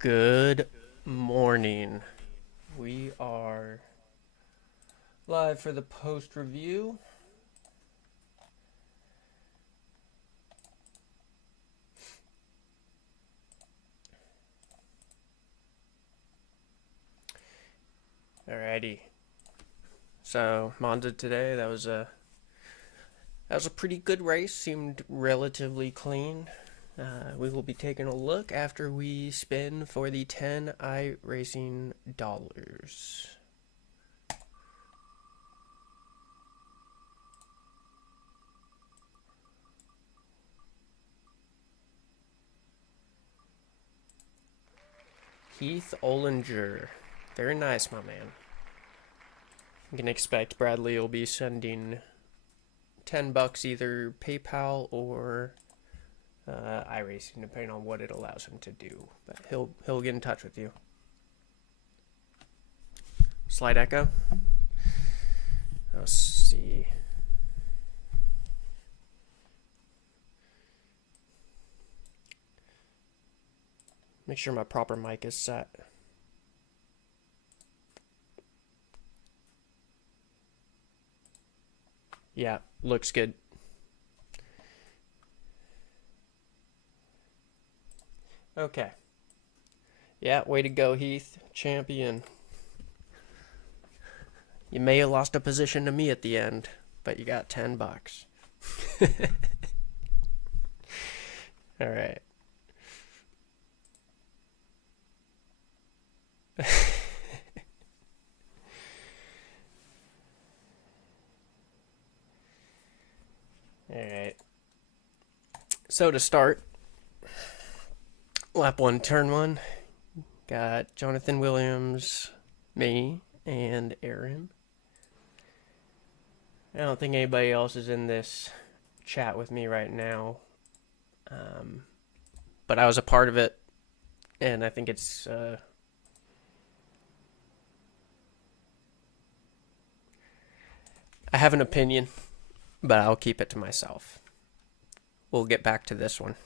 Good morning. We are live for the post review. Alrighty. So Monza today, that was a pretty good race. Seemed relatively clean. We will be taking a look after we spin for the 10 iRacing dollars. Heath Ollinger. Very nice, my man. You can expect Bradley will be sending $10 either PayPal or iRacing, depending on what it allows him to do. But he'll get in touch with you. Slide echo. Let's see. Make sure my proper mic is set. Yeah, looks good. Okay. Yeah, way to go, Heath. Champion. You may have lost a position to me at the end, but you got $10. All right. All right. So to start, lap one, turn one, got Jonathan Williams, me, and Aaron. I don't think anybody else is in this chat with me right now, but I was a part of it, and I think it's I have an opinion, but I'll keep it to myself. We'll get back to this one.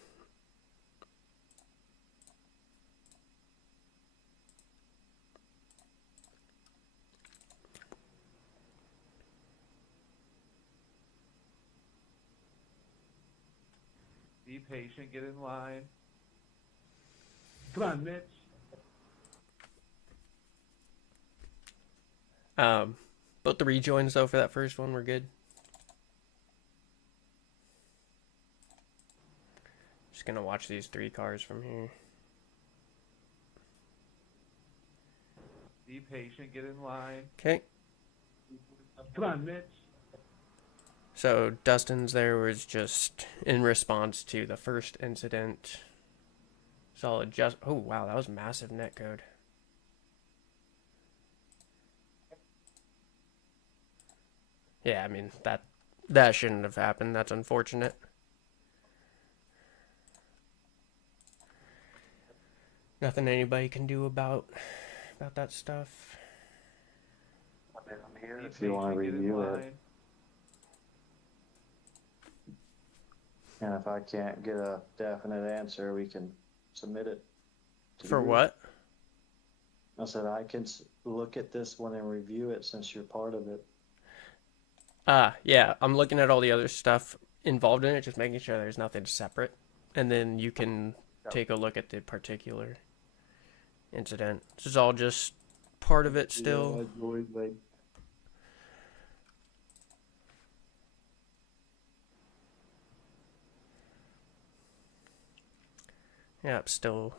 Be patient, get in line. Come on, Mitch. Both the rejoins though for that first one were good. Just gonna watch these three cars from here. Be patient, get in line. Okay. Come on, Mitch. So Dustin's there was just in response to the first incident. Solid just oh wow, that was massive netcode. Yeah, I mean that shouldn't have happened. That's unfortunate. Nothing anybody can do about that stuff. I'm here Be if you want to patient, get in review it. line. And if I can't get a definite answer, we can submit it. For you. what? I said I can look at this one and review it since you're part of it. Yeah, I'm looking at all the other stuff involved in it, just making sure there's nothing separate. And then you can take a look at the particular incident. This is all just part of it still. Yeah, still.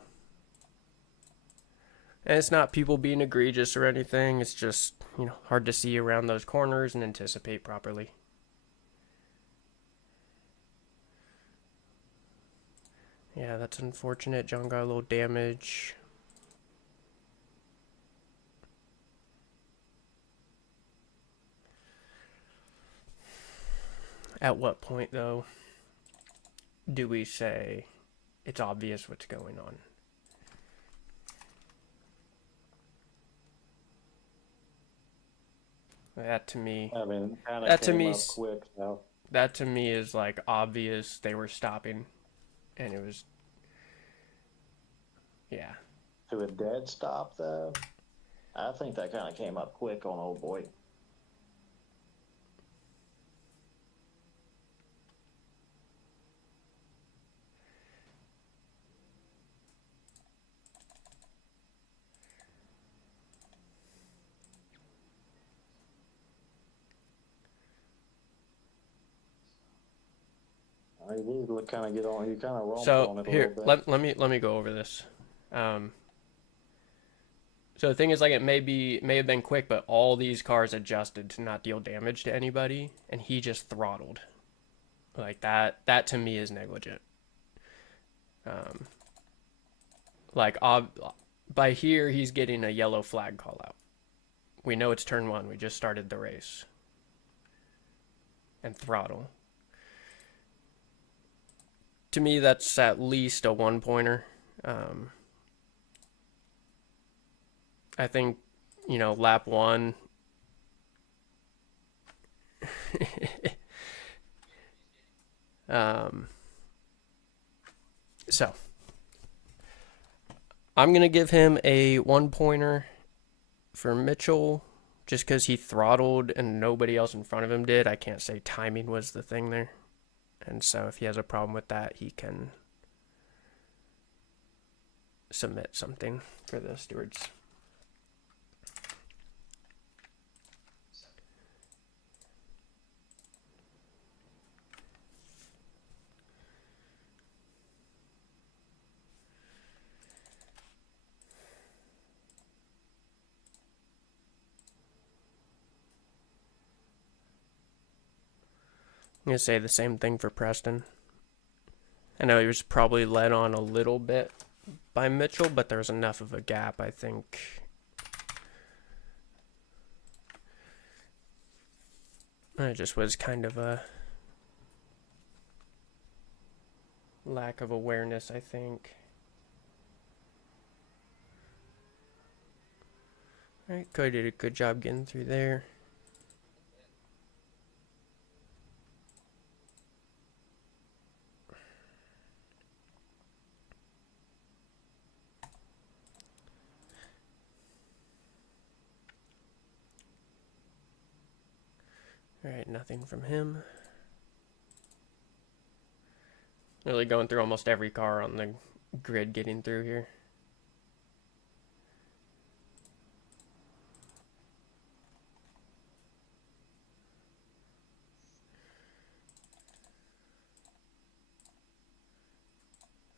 And it's not people being egregious or anything. It's just, hard to see around those corners and anticipate properly. Yeah, that's unfortunate. John got a little damage. At what point, though, do we say it's obvious what's going on? That to me, I mean, kind that of to came me, up quick now. that to me is like obvious they were stopping, and it was, yeah. to a dead stop, though, I think that kind of came up quick on old boy. You did kind of get on. You kind of romped So on it a here, little bit. let me go over this. So the thing is, like, it may have been quick, but all these cars adjusted to not deal damage to anybody, and he just throttled. Like that to me is negligent. Like, by here he's getting a yellow flag call out. We know it's turn 1. We just started the race. And throttle. To me, that's at least a 1-pointer. I think, lap 1. So, I'm going to give him a 1-pointer for Mitchell just because he throttled and nobody else in front of him did. I can't say timing was the thing there. And so if he has a problem with that, he can submit something for the stewards. I'm going to say the same thing for Preston. I know he was probably led on a little bit by Mitchell, but there was enough of a gap, I think. It just was kind of a lack of awareness, I think. Alright, Cody did a good job getting through there. Alright, nothing from him. Really going through almost every car on the grid getting through here.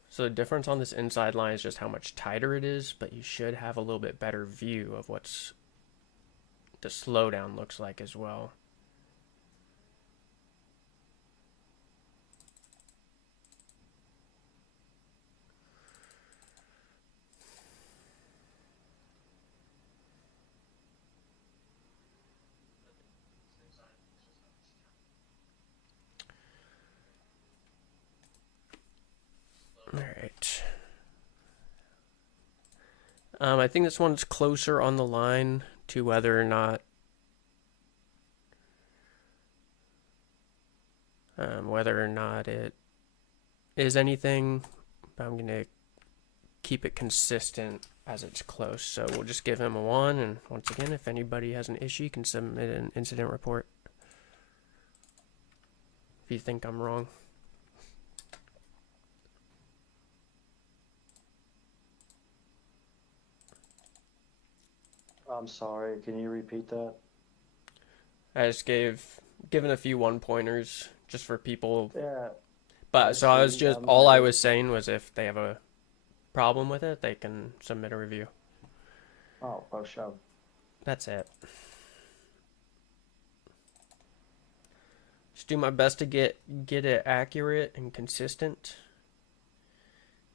So the difference on this inside line is just how much tighter it is, but you should have a little bit better view of what's the slowdown looks like as well. All right. I think this one's closer on the line to whether or not it is anything. But I'm gonna keep it consistent as it's close. So we'll just give him a 1. And once again, if anybody has an issue, you can submit an incident report. If you think I'm wrong. I'm sorry. Can you repeat that? I just given a few 1-pointers just for people. Yeah. But so I was see. just all I was saying was if they have a problem with it, they can submit a review. Oh, for sure. That's it. Just do my best to get it accurate and consistent.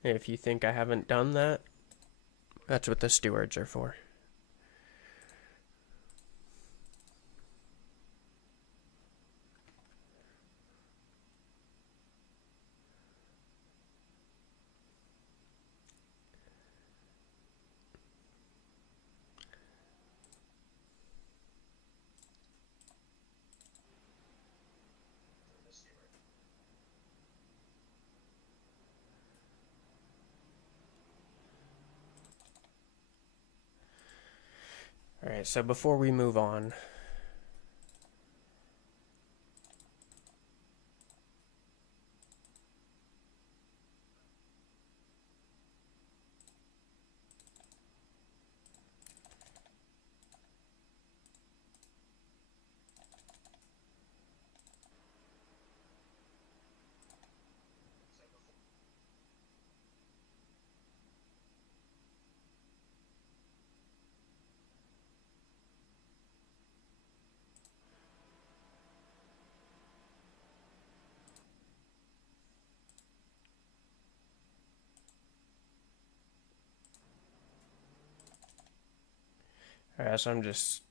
If you think I haven't done that, that's what the stewards are for. All right, so before we move on, all right, so I'm just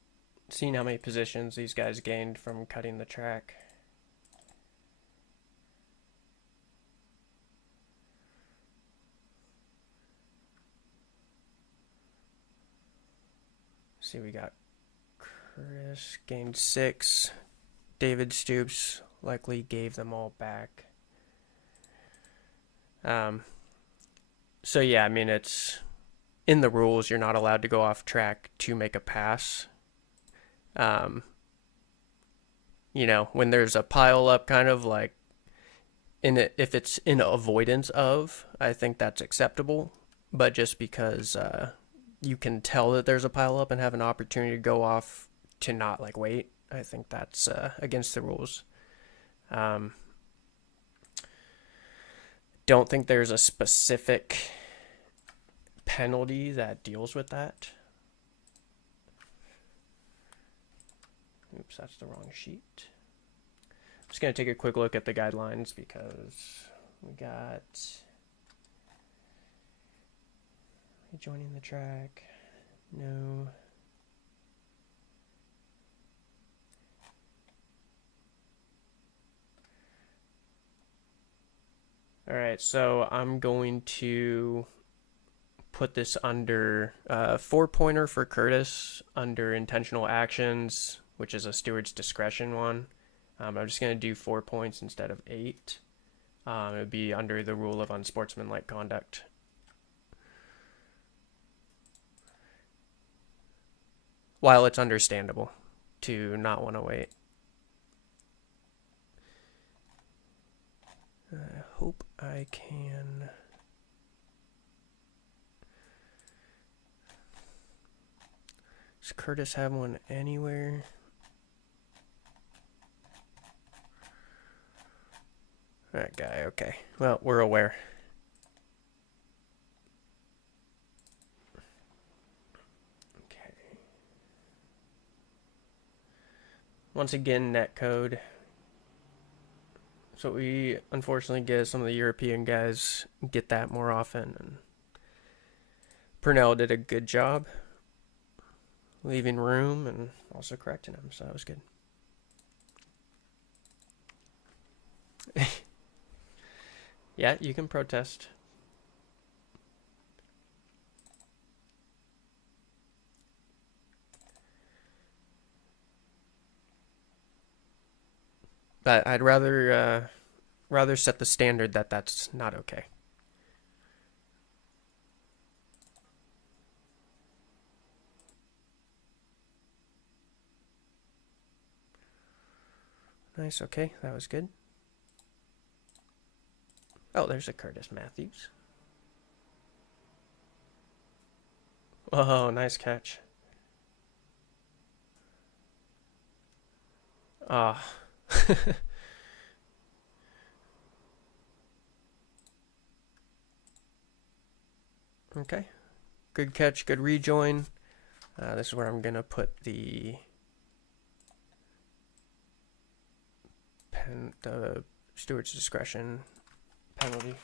seeing how many positions these guys gained from cutting the track. See, we got Chris gained 6. David Stoops likely gave them all back. So yeah, I mean, it's in the rules, you're not allowed to go off track to make a pass. You know, when there's a pile up, kind of like if it's in avoidance of, I think that's acceptable. But just because you can tell that there's a pile up and have an opportunity to go off to not like wait, I think that's against the rules. Don't think there's a specific penalty that deals with that. Oops, that's the wrong sheet. I'm just going to take a quick look at the guidelines because we got rejoining the track. No. All right, so I'm going to put this under 4-pointer for Curtis under intentional actions, which is a steward's discretion one. I'm just going to do 4 points instead of 8. It would be under the rule of unsportsmanlike conduct. While it's understandable to not want to wait. I hope I can... Does Curtis have one anywhere? That guy, okay. Well, we're aware. Okay. Once again, netcode. So we unfortunately get some of the European guys get that more often, and Purnell did a good job leaving room and also correcting him, so that was good. Yeah, you can protest. But I'd rather set the standard that that's not okay. Nice, okay, that was good. Oh, there's a Curtis Matthews. Oh, nice catch. Ah. Okay. Good catch, good rejoin. This is where I'm going to put the steward's discretion penalty.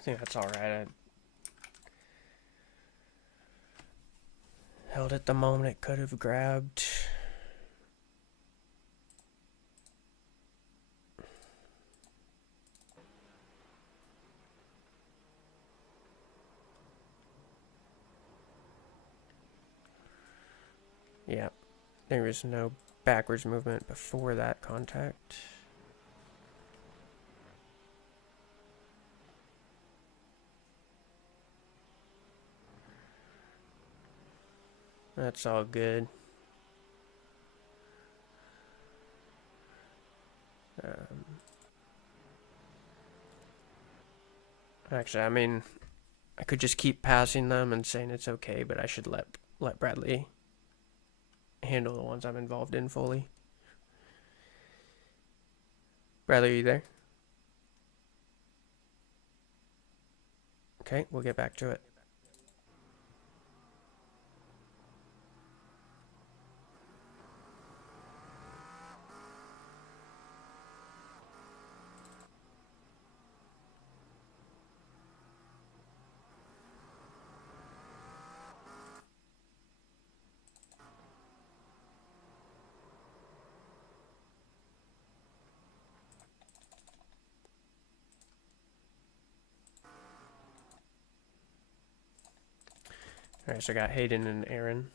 I think that's alright. I held it the moment it could have grabbed. Yeah, there was no backwards movement before that contact. That's all good. Actually, I mean, I could just keep passing them and saying it's okay, but I should let Bradley handle the ones I'm involved in fully. Bradley, are you there? Okay, we'll get back to it. Alright, so I got Hayden and Aaron.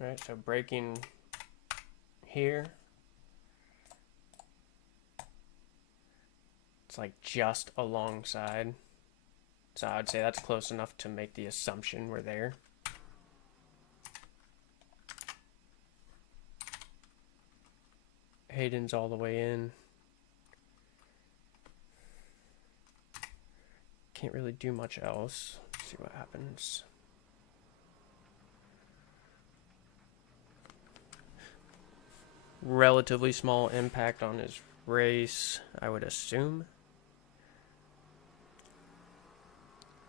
Alright, so breaking here. It's like just alongside. So I'd say that's close enough to make the assumption we're there. Hayden's all the way in. Can't really do much else. Let's see what happens. Relatively small impact on his race, I would assume.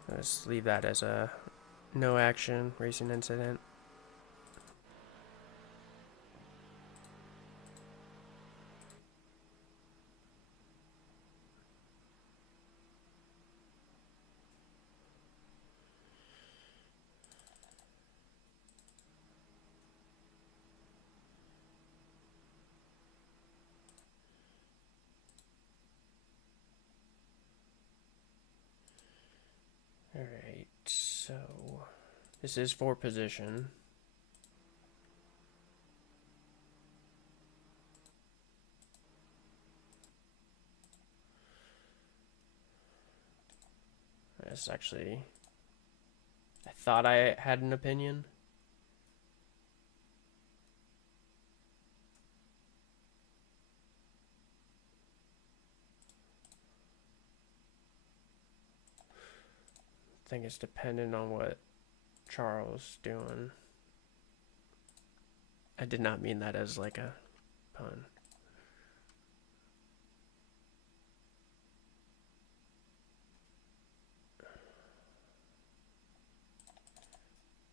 Let's leave that as a no action racing incident. Alright, so this is for position. This actually, I thought I had an opinion. I think it's dependent on what Charles doing. I did not mean that as like a pun.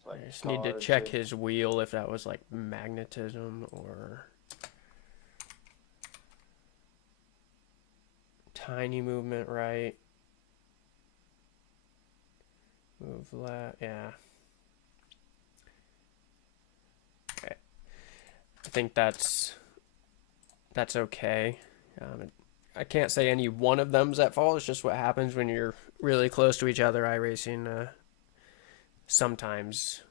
Like I just need to check his wheel if that was like magnetism or tiny movement right. Move left, yeah. Okay. I think that's okay. I can't say any one of them's at fault. It's just what happens when you're really close to each other. iRacing, sometimes.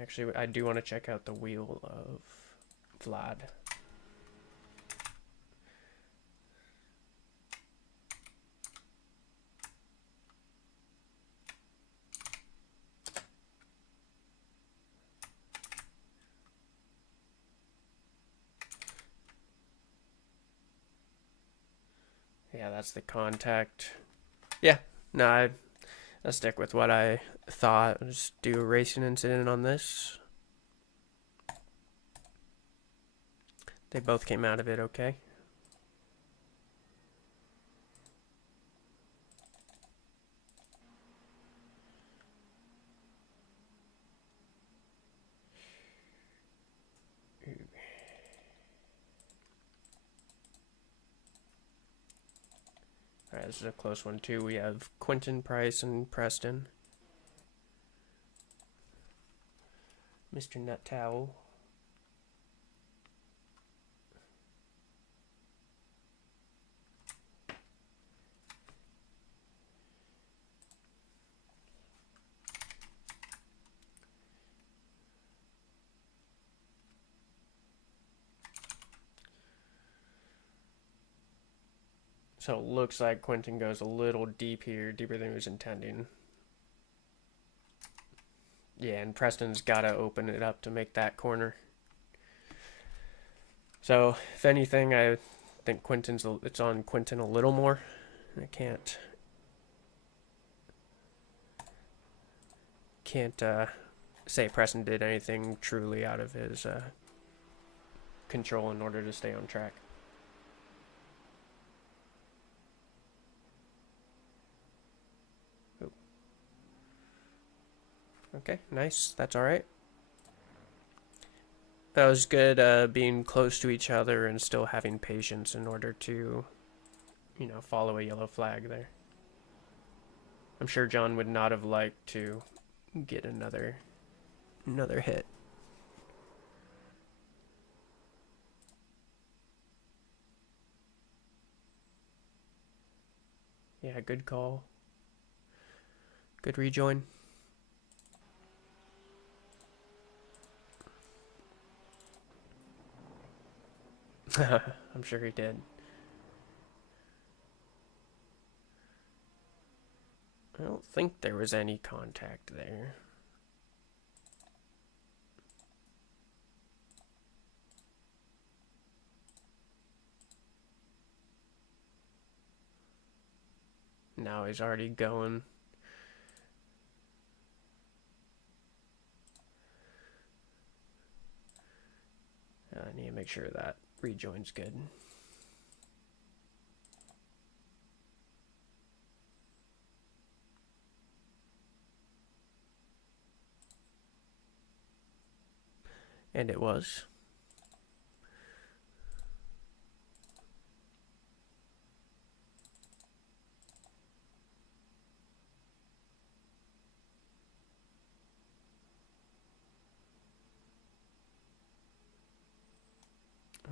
Actually, I do want to check out the wheel of Vlad. Yeah, that's the contact. Yeah, no, I'll stick with what I thought. I'll just do a racing incident on this. They both came out of it okay. this is a close one too. We have Quentin, Price, and Preston. Mr. Nut Towel. So it looks like Quentin goes a little deep here, deeper than he was intending. Yeah, and Preston's got to open it up to make that corner. So, if anything, I think it's on Quentin a little more. I can't say Preston did anything truly out of his control in order to stay on track. Okay, nice. That's all right. That was good, being close to each other and still having patience in order to, follow a yellow flag there. I'm sure John would not have liked to get another hit. Yeah, good call. Good rejoin. I'm sure he did. I don't think there was any contact there. Now he's already going. I need to make sure that rejoin's good. And it was.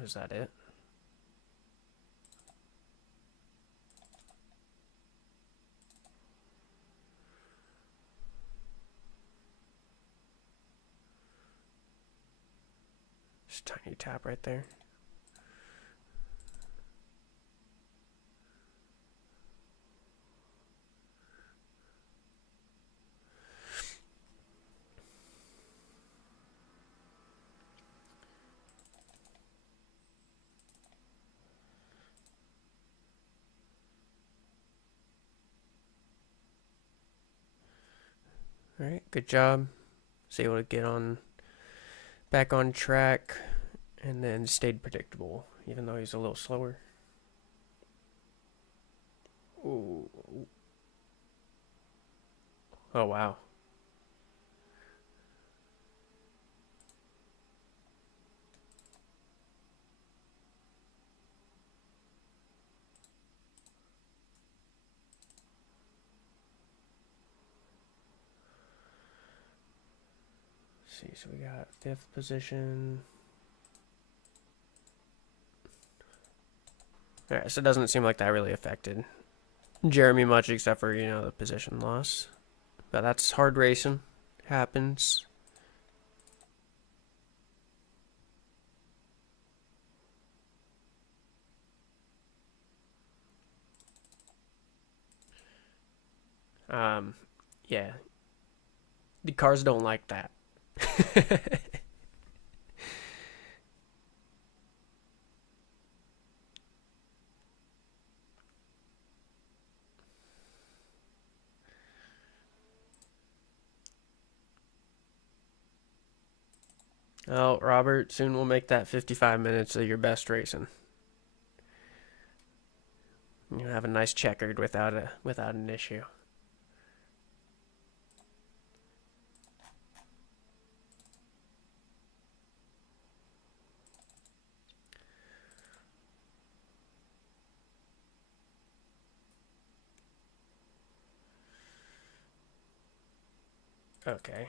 Was that it? Just a tiny tap right there. All right, good job. Was able to get back on track, and then stayed predictable, even though he's a little slower. Ooh. Oh wow. See, so we got 5th position. Alright, so it doesn't seem like that really affected Jeremy much, except for, the position loss. But that's hard racing. Happens. Yeah. The cars don't like that. Oh, Robert, soon we'll make that 55 minutes of your best racing. You have a nice checkered without an issue. Okay.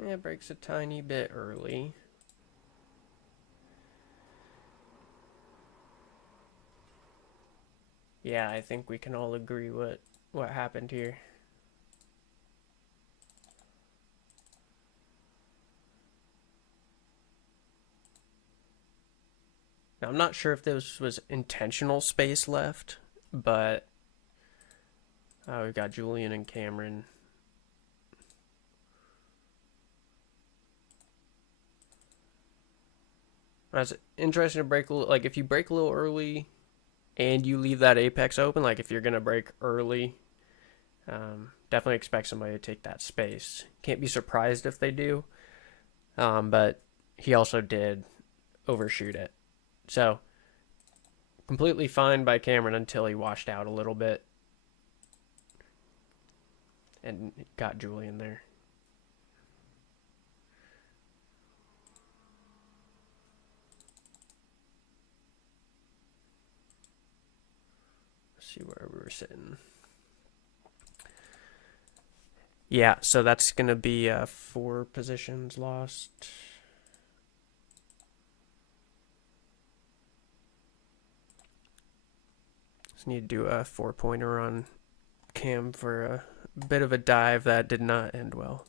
Yeah, it breaks a tiny bit early. Yeah, I think we can all agree what happened here. Now, I'm not sure if this was intentional space left, but we've got Julian and Cameron. That's interesting to break, like, if you break a little early and you leave that apex open, like, if you're going to break early, definitely expect somebody to take that space. Can't be surprised if they do, but he also did overshoot it. So, completely fine by Cameron until he washed out a little bit and got Julian there. Let's see where we were sitting. Yeah, so that's going to be 4 positions lost. Just need to do a 4-pointer on Cam for a bit of a dive that did not end well.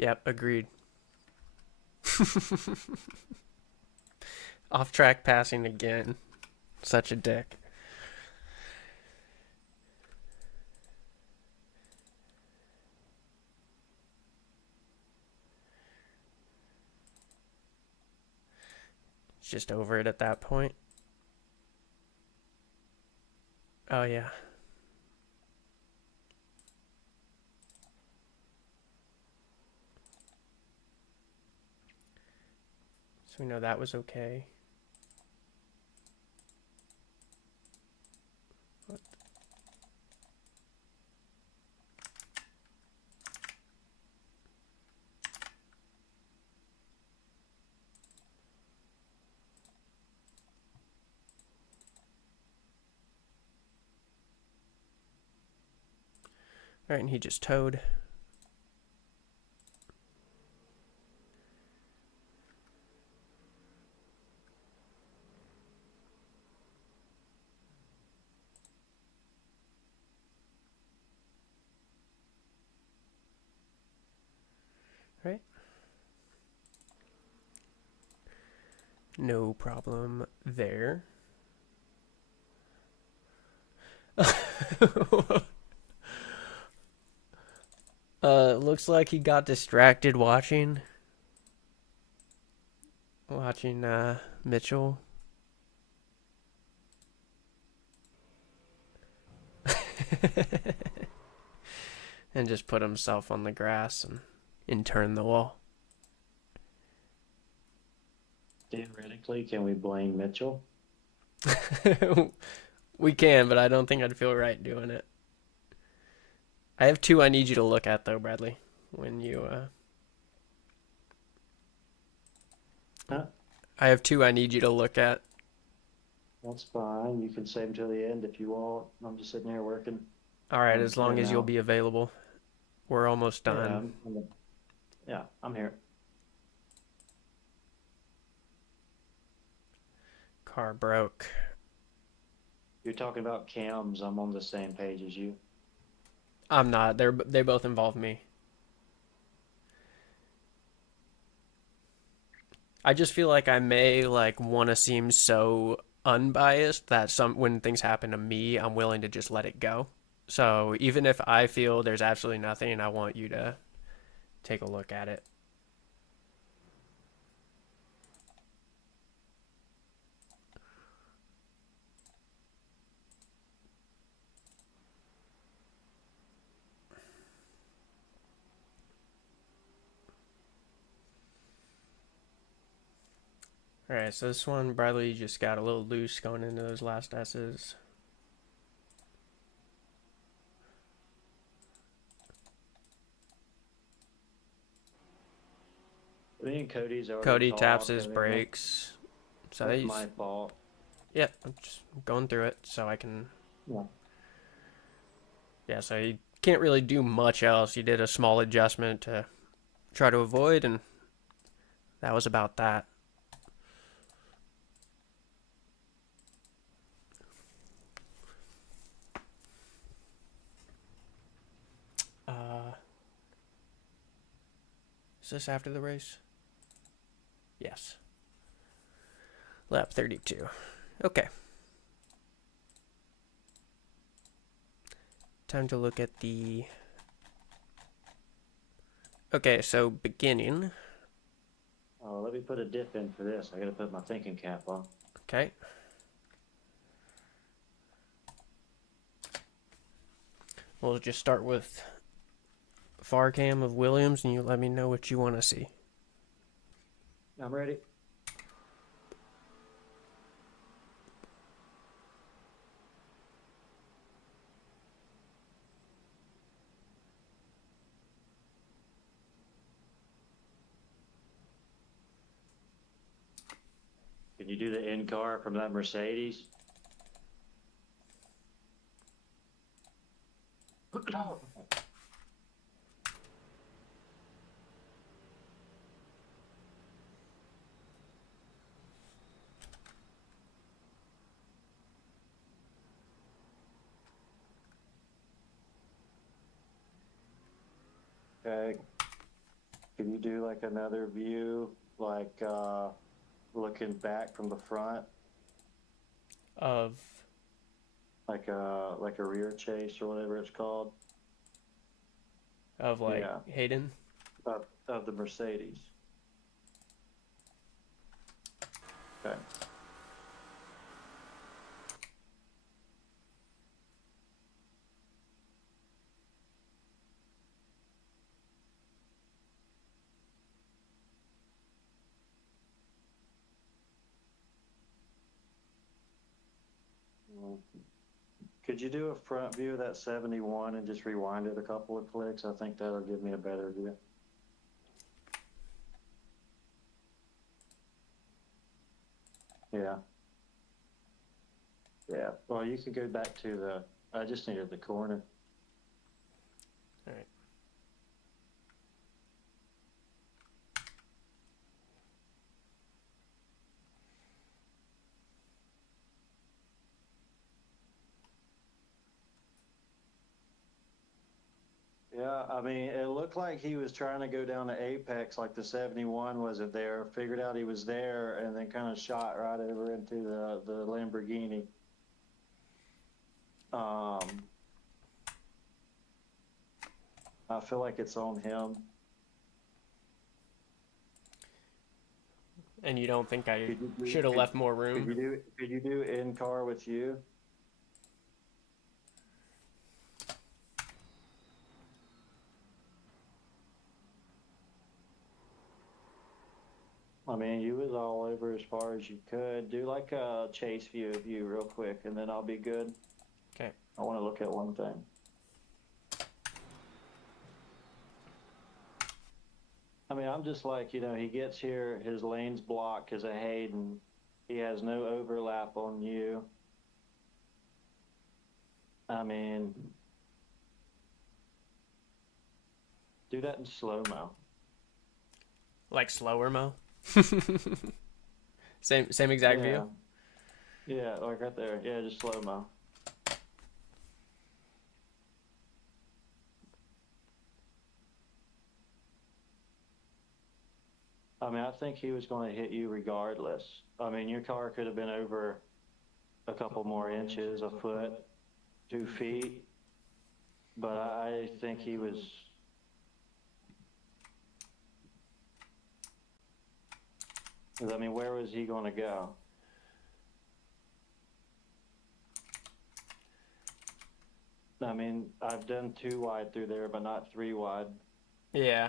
Yep, agreed. Off track passing again. Such a dick. It's just over it at that point. Oh, yeah. So we know that was okay. What? Alright, and he just towed. Right? No problem there. Looks like he got distracted watching Mitchell. And just put himself on the grass and in turn the wall. Theoretically, can we blame Mitchell? We can, but I don't think I'd feel right doing it. I have 2 I need you to look at though, Bradley. When you Huh? I have 2 I need you to look at. That's fine. You can save them till the end if you want. I'm just sitting here working. All right, as long in as and you'll out. be available. We're almost Yeah, done. I'm here. Car broke. You're talking about cams. I'm on the same page as you. I'm not. They both involve me. I just feel like I may like want to seem so unbiased that when things happen to me, I'm willing to just let it go. So even if I feel there's absolutely nothing, I want you to take a look at it. Alright, so this one, Bradley just got a little loose going into those last S's. Me and Cody's already Cody taps talked. his brakes. So That's he's, my fault. yeah, I'm just going through it so I can, Yeah. yeah, so he can't really do much else. He did a small adjustment to try to avoid, and that was about that. Uh, is this after the race? Yes. Lap 32. Okay. Time to look at the... Okay, so beginning. Oh, let me put a dip in for this. I gotta put my thinking cap on. Okay. We'll just start with far cam of Williams, and you let me know what you want to see. I'm ready. Can you do the in car from that Mercedes? Okay. Can you do like another view, like looking back from the front, Of... like a rear chase or whatever it's called? Of, like, Yeah. Hayden? Of the Mercedes. Okay. Could you do a front view of that 71 and just rewind it a couple of clicks? I think that'll give me a better view. Yeah. Yeah. Well, you can go back to the, I just needed the corner. Alright. Yeah, I mean, it looked like he was trying to go down to Apex like the 71 wasn't there, figured out he was there, and then kind of shot right over into the Lamborghini. I feel like it's on him. And you don't think I Could you do- should have could- left more room? Could you do in car with you? I mean, you was all over as far as you could. Do like a chase view of you real quick, and then I'll be good. Okay. I want to look at one thing. I mean, I'm just like, you know, he gets here, his lane's blocked because of Hayden. He has no overlap on you. I mean, do that in slow-mo. Like slower mo? Same exact view? Yeah, like right there. Yeah, just slow-mo. I mean, I think he was going to hit you regardless. I mean, your car could have been over a couple more inches, a foot, 2 feet, but I think he was. I mean, where was he going to go? I mean, I've done 2 wide through there, but not 3 wide. Yeah.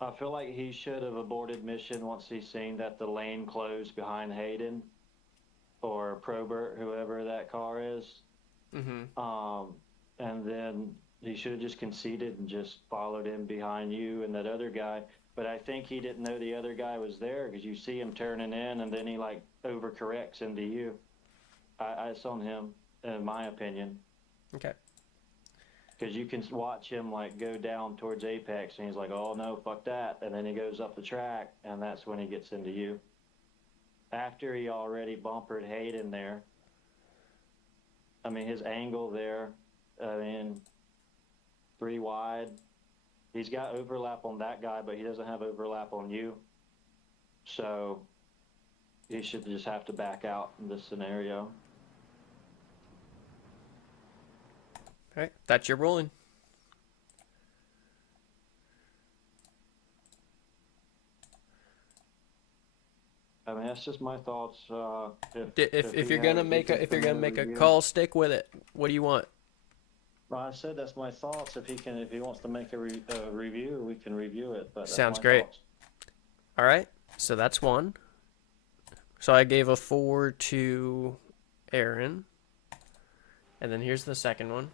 I feel like he should have aborted mission once he seen that the lane closed behind Hayden or Probert, whoever that car is. Mm-hmm. And then he should have just conceded and just followed him behind you and that other guy. But I think he didn't know the other guy was there because you see him turning in and then he like overcorrects into you. It's on him, in my opinion. Okay. Because you can watch him like go down towards Apex and he's like, oh no, fuck that. And then he goes up the track and that's when he gets into you. After he already bumpered Hayden there. I mean, his angle there, I mean, 3 wide. He's got overlap on that guy, but he doesn't have overlap on you. So he should just have to back out in this scenario. All right, that's your ruling. I mean, that's just my thoughts. If you're gonna make a call, stick with it. What do you want? Well, I said that's my thoughts. If he wants to make a review, we can review it. But Sounds great. Thoughts. All right, so that's one. So I gave a 4 to Aaron, and then here's the second one.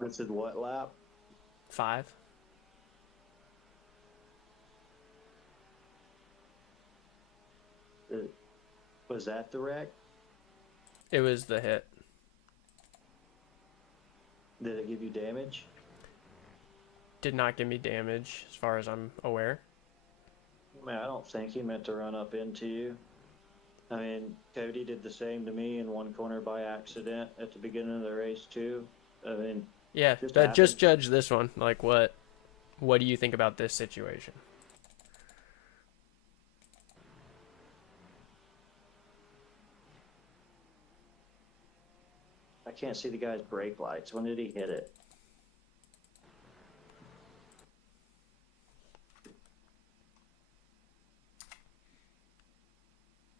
This is what lap? 5. Was that the wreck? It was the hit. Did it give you damage? Did not give me damage, as far as I'm aware. I mean, I don't think he meant to run up into you. I mean, Cody did the same to me in one corner by accident at the beginning of the race too. I mean, Yeah, but just judge this one. Like, what do you think about this situation? I can't see the guy's brake lights. When did he hit it?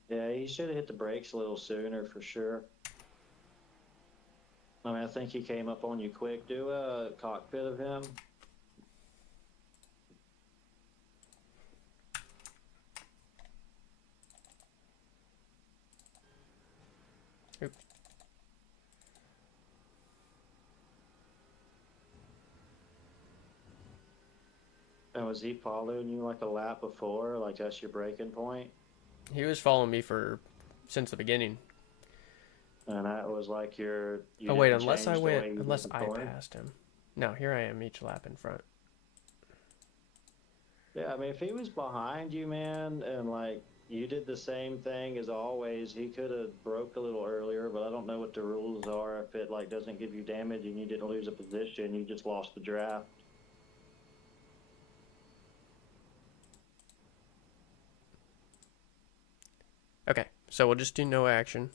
Yeah, he should have hit the brakes a little sooner for sure. I mean, I think he came up on you quick. Do a cockpit of him. Oop. And was he following you like a lap before? Like that's your breaking point? He was following me since the beginning. And that was like you Oh wait, didn't unless I change the way went, you unless did the I corner? passed him. No, here I am each lap in front. Yeah, I mean, if he was behind you, man, and like you did the same thing as always, he could have broke a little earlier. But I don't know what the rules are. If it like doesn't give you damage and you didn't lose a position, you just lost the draft. Okay, so we'll just do no action.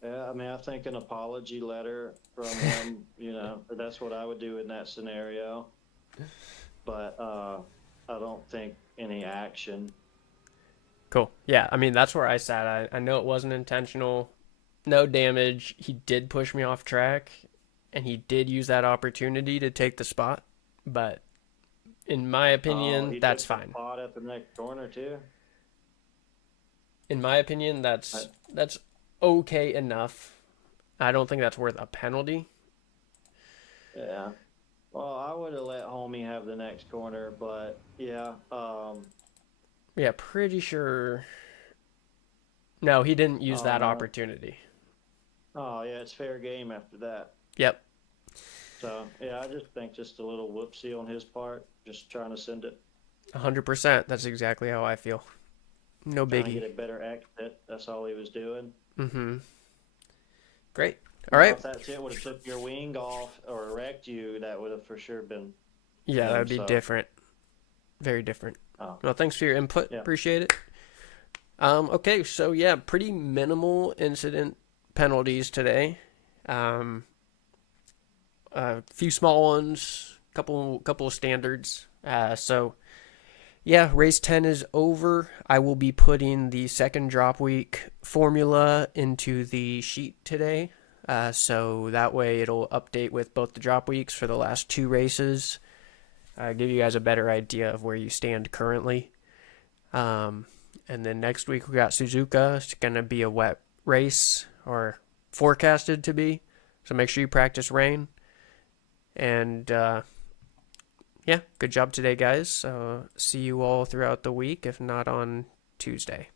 Yeah, I mean, I think an apology letter from him, you know, that's what I would do in that scenario. But I don't think any action. Cool. Yeah, I mean, that's where I sat. I know it wasn't intentional. No damage. He did push me off track, and he did use that opportunity to take the spot. But in my opinion, He that's took the fine. spot at the next corner too. In my opinion, that's okay enough. I don't think that's worth a penalty. Yeah. Well, I would have let homie have the next corner, but yeah. Yeah, pretty sure. No, he didn't use Oh, that no. opportunity. Oh yeah, it's fair game after that. Yep. So yeah, I just think just a little whoopsie on his part, just trying to send it, 100%. That's exactly how I feel. No trying to get biggie. a better exit. That's all he was doing. Mm-hmm. Great. All right. If that shit would have took your wing off or wrecked you, that would have for sure been. Yeah, that would be so- different. Very different. Oh. Well, thanks for your input. Yeah. Appreciate it. Okay, so yeah, pretty minimal incident penalties today. A few small ones, couple of standards. So yeah, race 10 is over. I will be putting the second drop week formula into the sheet today. So that way it'll update with both the drop weeks for the last 2 races. Give you guys a better idea of where you stand currently. And then next week we got Suzuka. It's going to be a wet race, or forecasted to be. So make sure you practice rain. And yeah, good job today, guys. See you all throughout the week, if not on Tuesday.